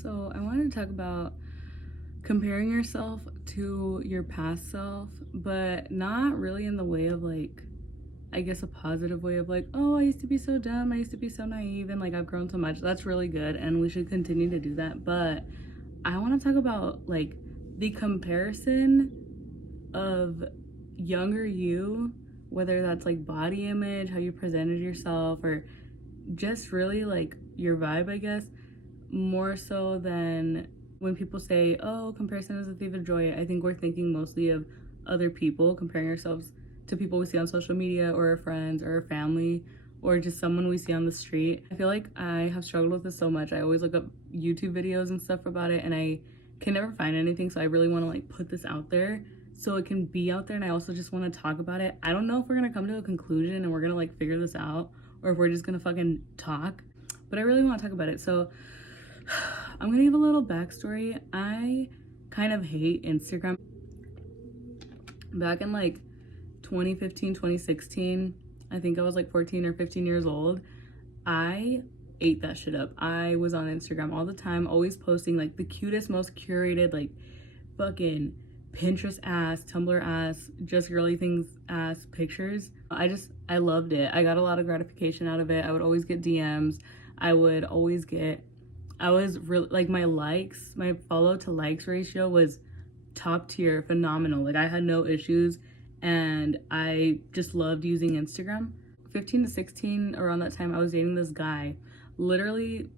So, I wanted to talk about comparing yourself to your past self, but not really in the way of like, I guess, a positive way of like, oh, I used to be so dumb, I used to be so naive, and like I've grown so much. That's really good, and we should continue to do that. But I want to talk about like the comparison of younger you, whether that's like body image, how you presented yourself, or just really like your vibe, I guess, more so than when people say, oh, comparison is a thief of joy. I think we're thinking mostly of other people, comparing ourselves to people we see on social media or our friends or our family or just someone we see on the street. I feel like I have struggled with this so much. I always look up YouTube videos and stuff about it and I can never find anything. So I really want to like put this out there so it can be out there. And I also just want to talk about it. I don't know if we're going to come to a conclusion and we're going to like figure this out or if we're just going to fucking talk, but I really want to talk about it. So I'm gonna give a little backstory. I kind of hate Instagram. Back in like 2015, 2016, I think I was like 14 or 15 years old. I ate that shit up. I was on Instagram all the time, always posting like the cutest, most curated, like fucking Pinterest ass, Tumblr ass, just girly things ass pictures. I loved it. I got a lot of gratification out of it. I would always get DMs. I was really like my follow to likes ratio was top tier, phenomenal. Like I had no issues and I just loved using Instagram. 15 to 16, around that time, I was dating this guy. Literally,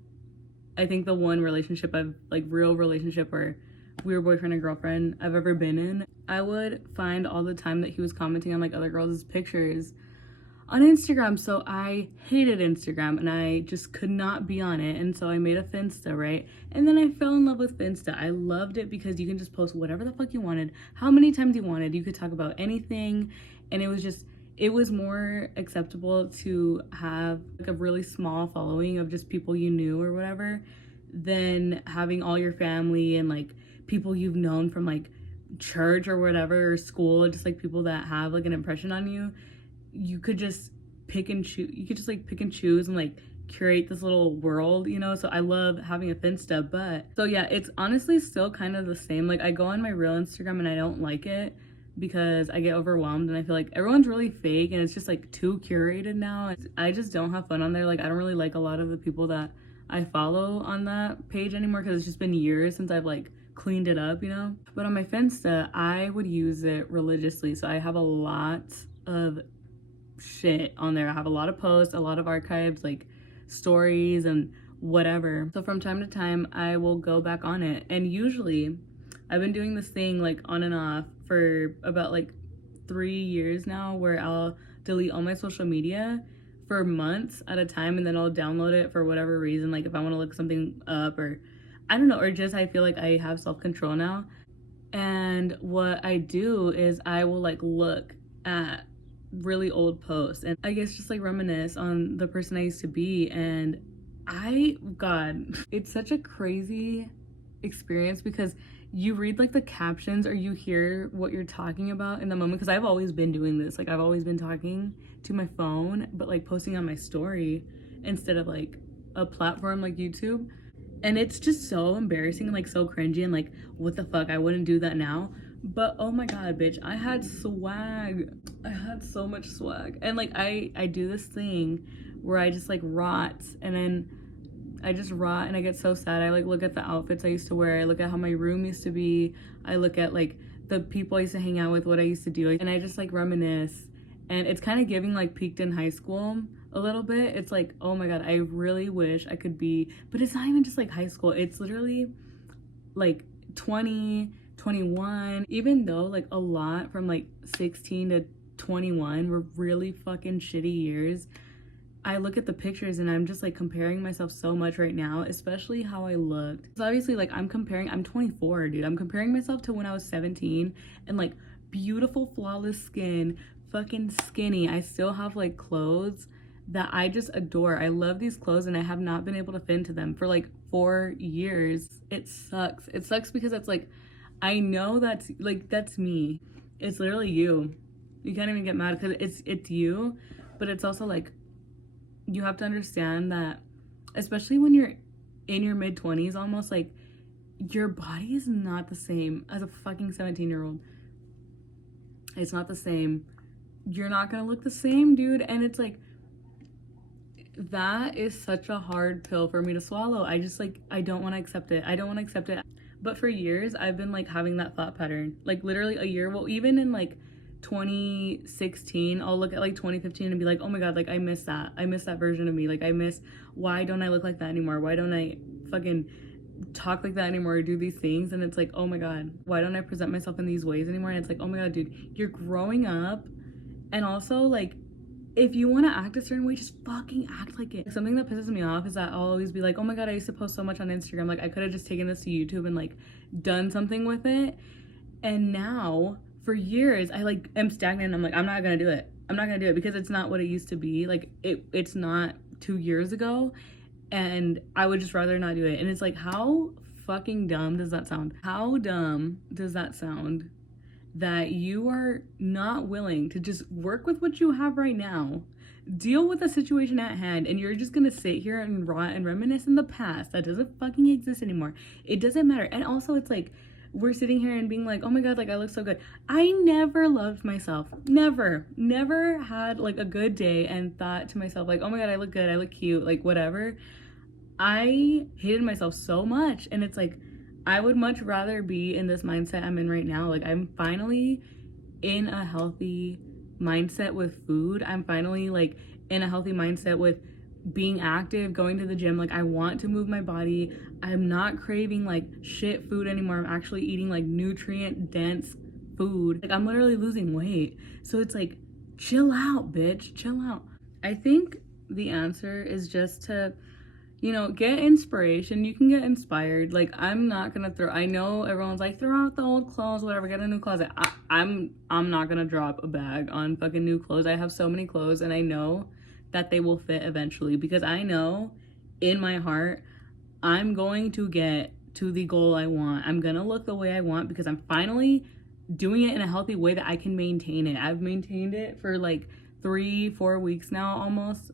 I think the one relationship I've like real relationship where we were boyfriend and girlfriend I've ever been in. I would find all the time that he was commenting on like other girls' pictures on Instagram. So I hated Instagram and I just could not be on it. And so I made a Finsta, right? And then I fell in love with Finsta. I loved it because you can just post whatever the fuck you wanted, how many times you wanted. You could talk about anything. And it was more acceptable to have like a really small following of just people you knew or whatever than having all your family and like people you've known from like church or whatever or school, just like people that have like an impression on you. You could just pick and choose. You could just like pick and choose and like curate this little world, you know? So I love having a Finsta, but so yeah, it's honestly still kind of the same. Like I go on my real Instagram and I don't like it because I get overwhelmed and I feel like everyone's really fake and it's just like too curated now. I just don't have fun on there. Like I don't really like a lot of the people that I follow on that page anymore because it's just been years since I've like cleaned it up, you know? But on my Finsta, I would use it religiously. So I have a lot of shit on there. I have a lot of posts, a lot of archives, like stories and whatever. So from time to time, I will go back on it. And usually, I've been doing this thing like on and off for about like 3 years now where I'll delete all my social media for months at a time and then I'll download it for whatever reason. Like if I want to look something up or I don't know, or just I feel like I have self-control now. And what I do is I will like look at really old posts and I guess just like reminisce on the person I used to be. And God, it's such a crazy experience because you read like the captions or you hear what you're talking about in the moment. Because I've always been doing this, like I've always been talking to my phone but like posting on my story instead of like a platform like YouTube. And it's just so embarrassing and like so cringy and like what the fuck, I wouldn't do that now. But oh my god, bitch, I had swag. I had so much swag. And like I do this thing where I just like rot and then I just rot and I get so sad. I like look at the outfits I used to wear. I look at how my room used to be. I look at like the people I used to hang out with, what I used to do. And I just like reminisce. And it's kind of giving like peaked in high school a little bit. It's like, oh my god, I really wish I could be, but it's not even just like high school. It's literally like 20, 21, even though like a lot from like 16 to 21 were really fucking shitty years. I look at the pictures and I'm just like comparing myself so much right now, especially how I looked. So obviously like I'm 24, dude. I'm comparing myself to when I was 17 and like beautiful, flawless skin, fucking skinny. I still have like clothes that I just adore. I love these clothes and I have not been able to fit into them for like 4 years. It sucks. It sucks because it's like, I know that's me. It's literally you. You can't even get mad because it's you, but it's also like, you have to understand that, especially when you're in your mid-20s almost, like, your body is not the same as a fucking 17-year-old. It's not the same. You're not gonna look the same, dude. And it's like, that is such a hard pill for me to swallow. I just, like, I don't want to accept it. I don't want to accept it. But for years, I've been, like, having that thought pattern. Like, literally a year. Well, even in, like, 2016, I'll look at, like, 2015 and be like, oh my god, like, I miss that. I miss that version of me. Like, I miss, why don't I look like that anymore? Why don't I fucking talk like that anymore or do these things? And it's like, oh my god, why don't I present myself in these ways anymore? And it's like, oh my god, dude, you're growing up. And also, like, if you want to act a certain way, just fucking act like it. Something that pisses me off is that I'll always be like, oh my god, I used to post so much on Instagram. Like, I could have just taken this to YouTube and, like, done something with it. And now, for years, I, like, am stagnant. I'm like, I'm not gonna do it. I'm not gonna do it because it's not what it used to be. Like, it's not 2 years ago. And I would just rather not do it. And it's like, how fucking dumb does that sound? How dumb does that sound? That you are not willing to just work with what you have right now, deal with the situation at hand, and you're just gonna sit here and rot and reminisce in the past that doesn't fucking exist anymore. It doesn't matter. And also, it's like, we're sitting here and being like, oh my god, like, I look so good. I never loved myself. Never had, like, a good day and thought to myself, like, oh my god, I look good, I look cute, like, whatever. I hated myself so much. And it's like, I would much rather be in this mindset I'm in right now. Like, I'm finally in a healthy mindset with food. I'm finally, like, in a healthy mindset with being active, going to the gym. Like, I want to move my body. I'm not craving, like, shit food anymore. I'm actually eating, like, nutrient dense food. Like, I'm literally losing weight. So it's like, chill out, bitch. Chill out. I think the answer is just to, you know, get inspiration. You can get inspired. Like, I'm not gonna I know everyone's like, throw out the old clothes, whatever, get a new closet. I'm not gonna drop a bag on fucking new clothes. I have so many clothes, and I know that they will fit eventually, because I know in my heart I'm going to get to the goal I want. I'm gonna look the way I want because I'm finally doing it in a healthy way that I can maintain it. I've maintained it for like 3-4 weeks now, almost.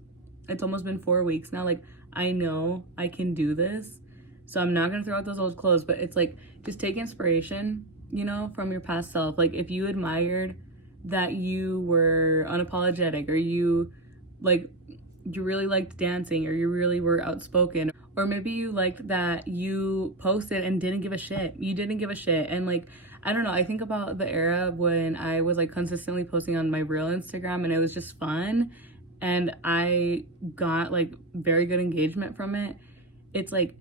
It's almost been 4 weeks now. Like, I know I can do this. So I'm not gonna throw out those old clothes, but it's like, just take inspiration, you know, from your past self. Like, if you admired that you were unapologetic, or you really liked dancing, or you really were outspoken, or maybe you liked that you posted and didn't give a shit. You didn't give a shit. And like, I don't know, I think about the era when I was like consistently posting on my real Instagram, and it was just fun, and I got like very good engagement from it. It's like,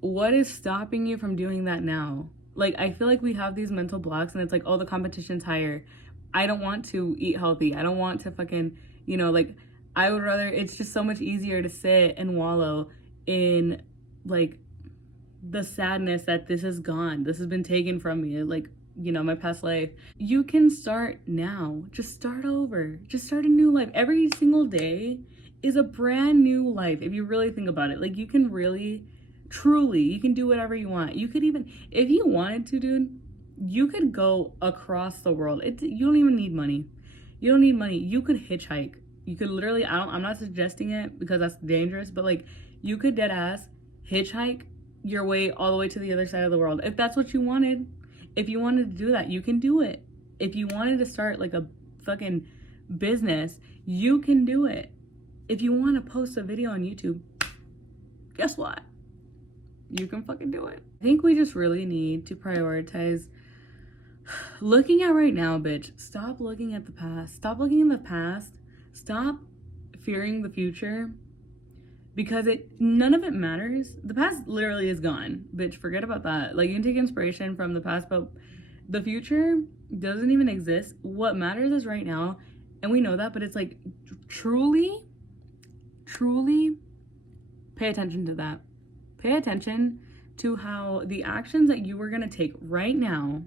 what is stopping you from doing that now? Like, I feel like we have these mental blocks, and it's like, oh, the competition's higher. I don't want to eat healthy. I don't want to fucking, you know, like, I would rather, it's just so much easier to sit and wallow in like the sadness that this is gone. This has been taken from me. Like, you know, my past life. You can start now. Just start over. Just start a new life. Every single day is a brand new life, if you really think about it. Like, you can really, truly, you can do whatever you want. You could even, if you wanted to, dude, you could go across the world. You don't even need money. You don't need money. You could hitchhike. You could literally, I'm not suggesting it because that's dangerous, but like, you could dead ass hitchhike your way all the way to the other side of the world. If that's what you wanted. If you wanted to do that, you can do it. If you wanted to start like a fucking business, you can do it. If you want to post a video on YouTube, guess what? You can fucking do it. I think we just really need to prioritize looking at right now, bitch. Stop looking at the past. Stop looking in the past. Stop fearing the future, because none of it matters. The past literally is gone, bitch. Forget about that. Like, you can take inspiration from the past, but the future doesn't even exist. What matters is right now, and we know that, but it's like, truly pay attention to that. Pay attention to how the actions that you were gonna take right now,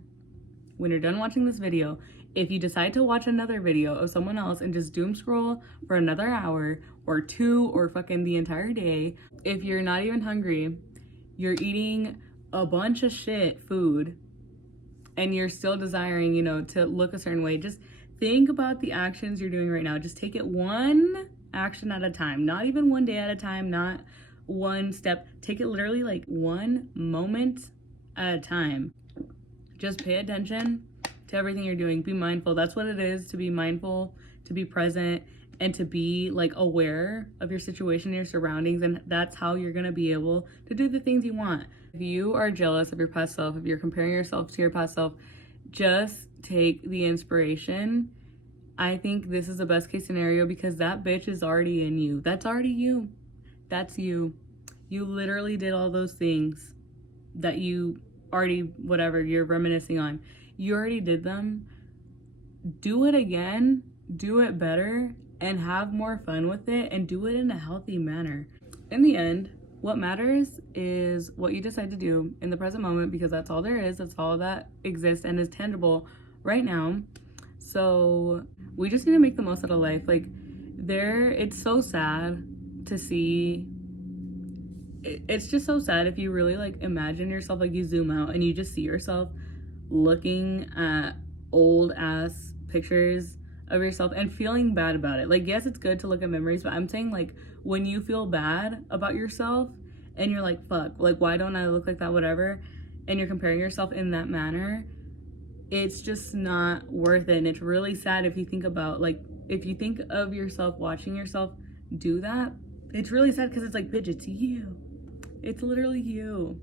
when you're done watching this video, if you decide to watch another video of someone else and just doom scroll for another hour or 2 or fucking the entire day, if you're not even hungry, you're eating a bunch of shit food, and you're still desiring, you know, to look a certain way, just think about the actions you're doing right now. Just take it one action at a time, not even one day at a time, not one step. Take it literally like one moment at a time. Just pay attention to everything you're doing. Be mindful. That's what it is, to be mindful, to be present, and to be like aware of your situation, your surroundings, and that's how you're gonna be able to do the things you want. If you are jealous of your past self, if you're comparing yourself to your past self, just take the inspiration. I think this is the best case scenario because that bitch is already in you. That's already you. That's you. You literally did all those things that you already, whatever, you're reminiscing on. You already did them. Do it again, do it better, and have more fun with it, and do it in a healthy manner. In the end, what matters is what you decide to do in the present moment, because that's all there is. That's all that exists and is tangible right now. So we just need to make the most out of life. Like, it's so sad to see. It's just so sad if you really like imagine yourself, like you zoom out and you just see yourself looking at old ass pictures of yourself and feeling bad about it. Like, yes, it's good to look at memories, but I'm saying, like, when you feel bad about yourself and you're like, fuck, like, why don't I look like that, whatever, and you're comparing yourself in that manner, it's just not worth it. And it's really sad if you think about, like, if you think of yourself watching yourself do that, it's really sad because it's like, bitch, it's you. It's literally you.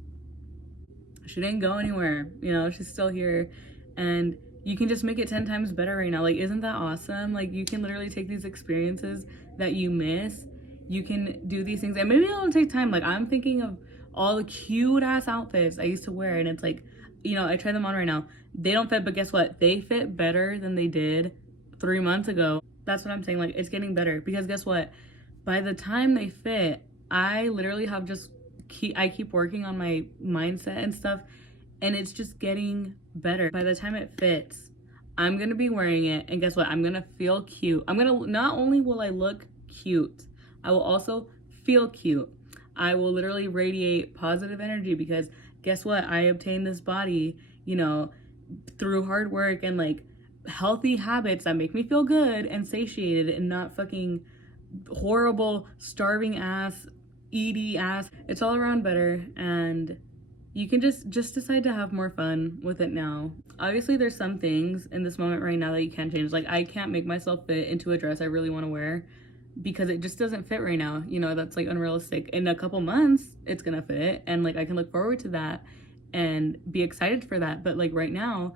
She didn't go anywhere, you know, she's still here, and you can just make it 10 times better right now. Like, isn't that awesome? Like, you can literally take these experiences that you miss, you can do these things, and maybe it'll take time. Like, I'm thinking of all the cute ass outfits I used to wear, and it's like, you know, I try them on right now. They don't fit, but guess what? They fit better than they did 3 months ago. That's what I'm saying. Like, it's getting better, because guess what? By the time they fit, I literally have just I keep working on my mindset and stuff, and it's just getting better. By the time it fits, I'm gonna be wearing it, and guess what? I'm gonna feel cute. Not only will I look cute, I will also feel cute. I will literally radiate positive energy, because guess what? I obtained this body, you know, through hard work and like healthy habits that make me feel good and satiated, and not fucking horrible starving ass, ED ass. It's all around better, and you can just decide to have more fun with it now. Obviously, there's some things in this moment right now that you can't change. Like, I can't make myself fit into a dress I really want to wear because it just doesn't fit right now. You know, that's like unrealistic. In a couple months, it's gonna fit, and like I can look forward to that and be excited for that. But like right now,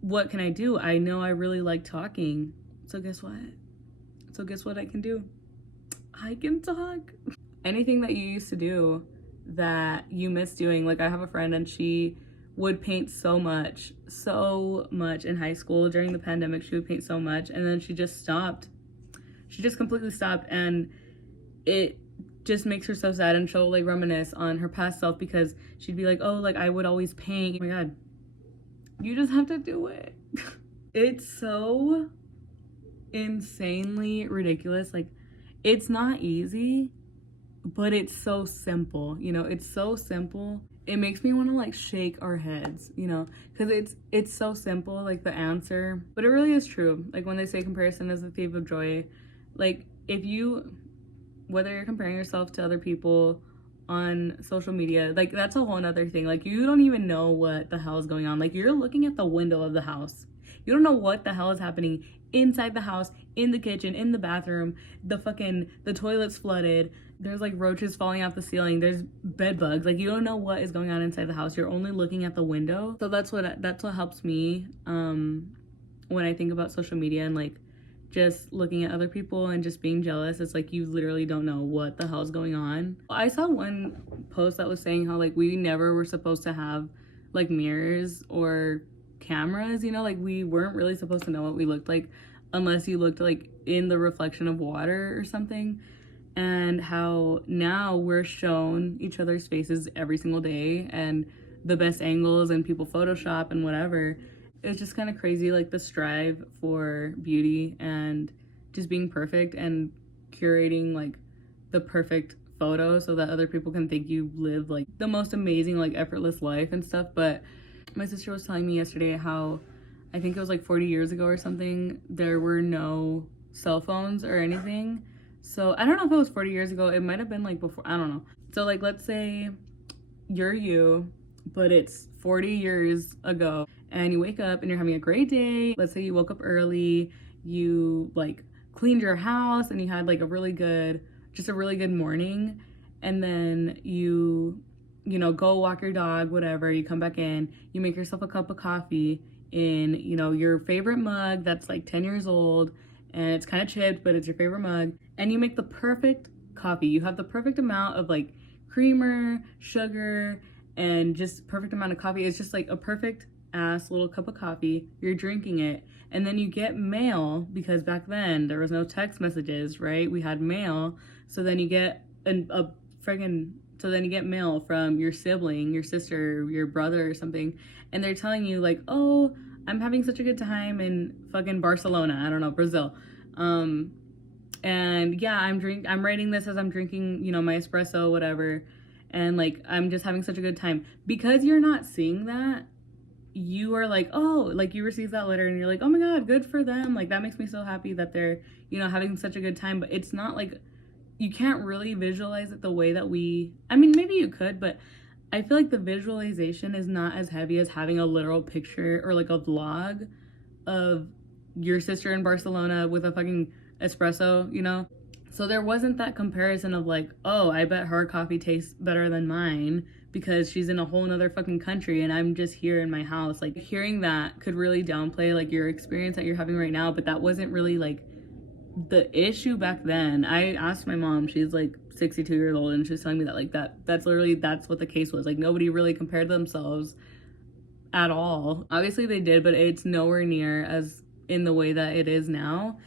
what can I do? I know I really like talking. So guess what? I can do? I can talk. Anything that you used to do that you miss doing. Like, I have a friend, and she would paint so much in high school. During the pandemic, she would paint so much, and then she just stopped. She just completely stopped, and it just makes her so sad, and she'll like reminisce on her past self, because she'd be like, oh, like I would always paint. Oh my god, you just have to do it. It's so insanely ridiculous. Like, it's not easy, but it's so simple, you know. It's so simple. It makes me want to like shake our heads, you know, because it's so simple, like the answer, but it really is true. Like, when they say comparison is the thief of joy, like, if you, whether you're comparing yourself to other people on social media, like, that's a whole nother thing. Like, you don't even know what the hell is going on. Like, you're looking at the window of the house, you don't know what the hell is happening inside the house, in the kitchen, in the bathroom. The toilet's flooded, there's like roaches falling off the ceiling, there's bed bugs. Like, you don't know what is going on inside the house, you're only looking at the window. So that's what helps me when I think about social media and like just looking at other people and just being jealous. It's like, you literally don't know what the hell's going on. I saw one post that was saying how like we never were supposed to have like mirrors or cameras, you know, like we weren't really supposed to know what we looked like unless you looked like in the reflection of water or something. And how now we're shown each other's faces every single day, and the best angles, and people Photoshop and whatever. It's just kind of crazy, like the strive for beauty and just being perfect and curating like the perfect photo so that other people can think you live like the most amazing, like effortless life and stuff. But my sister was telling me yesterday how, I think it was like 40 years ago or something, there were no cell phones or anything. So I don't know if it was 40 years ago. It might have been like before. I don't know. So like, let's say you're you, but it's 40 years ago, and you wake up and you're having a great day. Let's say you woke up early, you like cleaned your house and you had like a really good, just a really good morning. And then you know, go walk your dog, whatever. You come back in, you make yourself a cup of coffee in, you know, your favorite mug that's like 10 years old, and it's kind of chipped, but it's your favorite mug. And you make the perfect coffee. You have the perfect amount of like creamer, sugar, and just perfect amount of coffee. It's just like a perfect ass little cup of coffee. You're drinking it, and then you get mail, because back then there was no text messages, right? We had mail. So then you get a friggin' so then you get mail from your sibling, your sister, your brother or something, and they're telling you like, oh, I'm having such a good time in fucking Barcelona, I don't know, Brazil. And yeah, I'm writing this as I'm drinking, you know, my espresso, whatever, and like I'm just having such a good time. Because you're not seeing that, you are like, oh, like you receive that letter and you're like, oh my god, good for them, like that makes me so happy that they're, you know, having such a good time. But it's not like, you can't really visualize it the way that I mean, maybe you could, but I feel like the visualization is not as heavy as having a literal picture or like a vlog of your sister in Barcelona with a fucking espresso, you know? So there wasn't that comparison of like, oh, I bet her coffee tastes better than mine because she's in a whole nother fucking country and I'm just here in my house. Like, hearing that could really downplay like your experience that you're having right now, but that wasn't really like the issue back then. I asked my mom, she's like 62 years old, and she's telling me that like that's literally, that's what the case was. Like, nobody really compared themselves at all. Obviously they did, but it's nowhere near as in the way that it is now.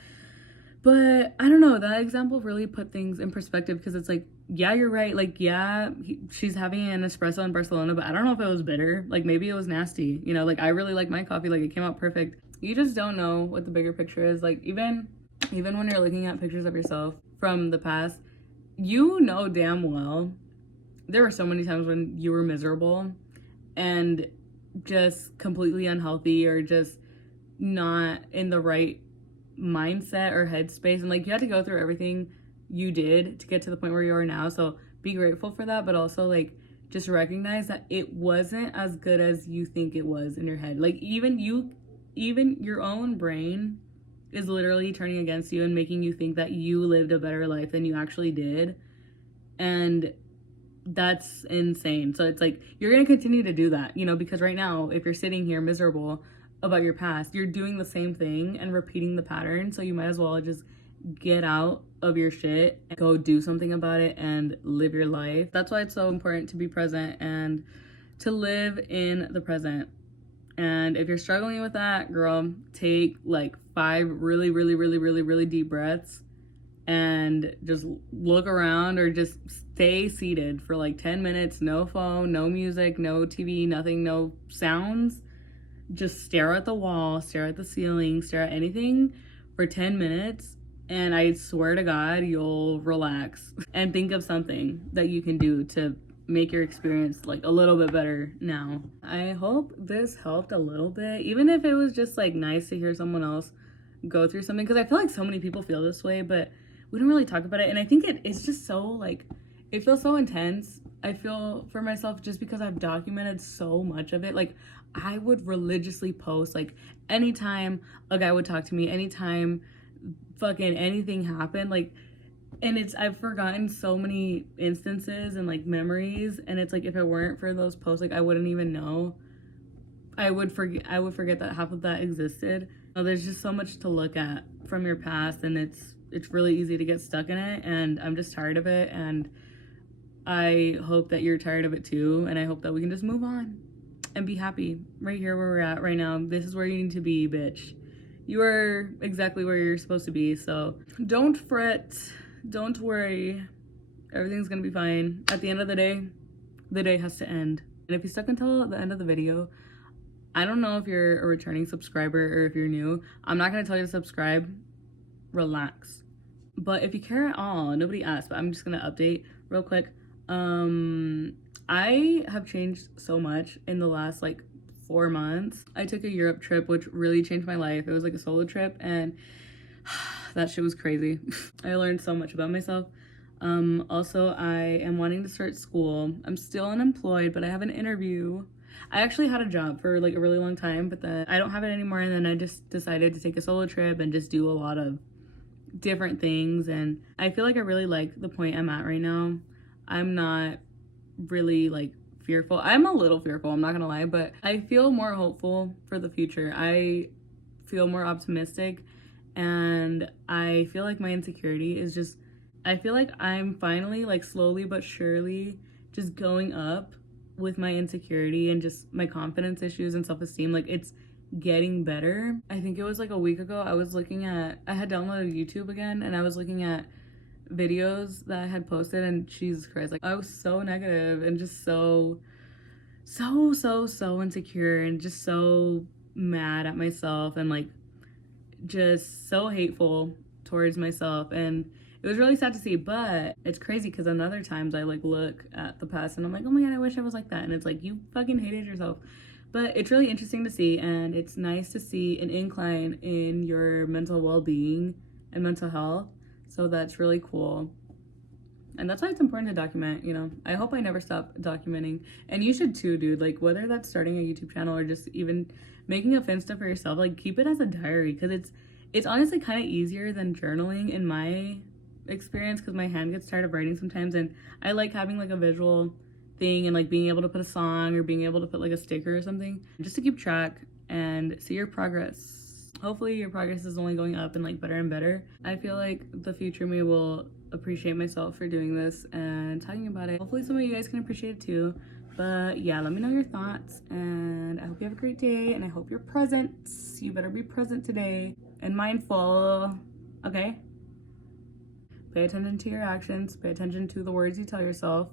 But I don't know, that example really put things in perspective, because it's like, yeah, you're right. Like, yeah, she's having an espresso in Barcelona, but I don't know if it was bitter. Like, maybe it was nasty. You know, like, I really like my coffee. Like, it came out perfect. You just don't know what the bigger picture is. Like, even when you're looking at pictures of yourself from the past, you know damn well there were so many times when you were miserable and just completely unhealthy, or just not in the right mindset or headspace, and like you had to go through everything you did to get to the point where you are now. So be grateful for that, but also like just recognize that it wasn't as good as you think it was in your head. Like, even your own brain is literally turning against you and making you think that you lived a better life than you actually did, and that's insane. So it's like, you're gonna continue to do that, you know, because right now, if you're sitting here miserable about your past, you're doing the same thing and repeating the pattern. So you might as well just get out of your shit and go do something about it and live your life. That's why it's so important to be present and to live in the present. And if you're struggling with that, girl, take like 5 really, really, really, really, really deep breaths and just look around, or just stay seated for like 10 minutes. No phone, no music, no TV, nothing, no sounds. Just stare at the wall, stare at the ceiling, stare at anything for 10 minutes, and I swear to God, you'll relax and think of something that you can do to make your experience like a little bit better now. I hope this helped a little bit, even if it was just like nice to hear someone else go through something, because I feel like so many people feel this way, but we don't really talk about it. And I think it's just so like, it feels so intense. I feel for myself, just because I've documented so much of it. Like, I would religiously post like anytime a guy would talk to me, anytime fucking anything happened, like, and I've forgotten so many instances and like memories, and it's like, if it weren't for those posts, like I wouldn't even know. I would forget that half of that existed. There's just so much to look at from your past, and it's really easy to get stuck in it, and I'm just tired of it, and I hope that you're tired of it too, and I hope that we can just move on and be happy right here where we're at right now. This is where you need to be, bitch. You are exactly where you're supposed to be, so don't fret, don't worry. Everything's gonna be fine. At the end of the day has to end. And if you stuck until the end of the video, I don't know if you're a returning subscriber or if you're new. I'm not gonna tell you to subscribe. Relax. But if you care at all, nobody asked, but I'm just gonna update real quick. I have changed so much in the last like 4 months. I took a Europe trip, which really changed my life. It was like a solo trip, and That shit was crazy. I learned so much about myself. Also, I am wanting to start school. I'm still unemployed, but I have an interview. I actually had a job for like a really long time, but then I don't have it anymore. And then I just decided to take a solo trip and just do a lot of different things. And I feel like I really like the point I'm at right now. I'm not really like fearful. I'm a little fearful, I'm not gonna lie, but I feel more hopeful for the future. I feel more optimistic, and I feel like my insecurity is just, I feel like I'm finally like slowly but surely just going up with my insecurity and just my confidence issues and self-esteem. Like it's getting better. I think it was like a week ago I had downloaded YouTube again, and I was looking at videos that I had posted, and Jesus Christ, like I was so negative and just so insecure and just so mad at myself and like just so hateful towards myself. And it was really sad to see. But it's crazy because on other times I like look at the past and I'm like, oh my god, I wish I was like that. And it's like, you fucking hated yourself. But it's really interesting to see, and it's nice to see an incline in your mental well-being and mental health. So that's really cool. And that's why it's important to document, you know. I hope I never stop documenting. And you should too, dude. Like whether that's starting a YouTube channel or just even making a Finsta for yourself, like keep it as a diary, because it's honestly kind of easier than journaling in my experience, because my hand gets tired of writing sometimes, and I like having like a visual thing and like being able to put a song or being able to put like a sticker or something just to keep track and see your progress. Hopefully your progress is only going up and like better and better. I feel like the future me will appreciate myself for doing this and talking about it. Hopefully some of you guys can appreciate it too. But yeah, let me know your thoughts, and I hope you have a great day, and I hope you're present. You better be present today and mindful, okay? Pay attention to your actions, pay attention to the words you tell yourself,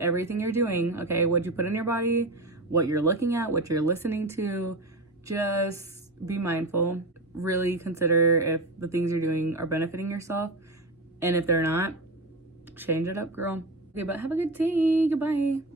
everything you're doing, okay? What you put in your body, what you're looking at, what you're listening to. Just be mindful. Really consider if the things you're doing are benefiting yourself, and if they're not, change it up, girl. Okay, but have a good day. Goodbye.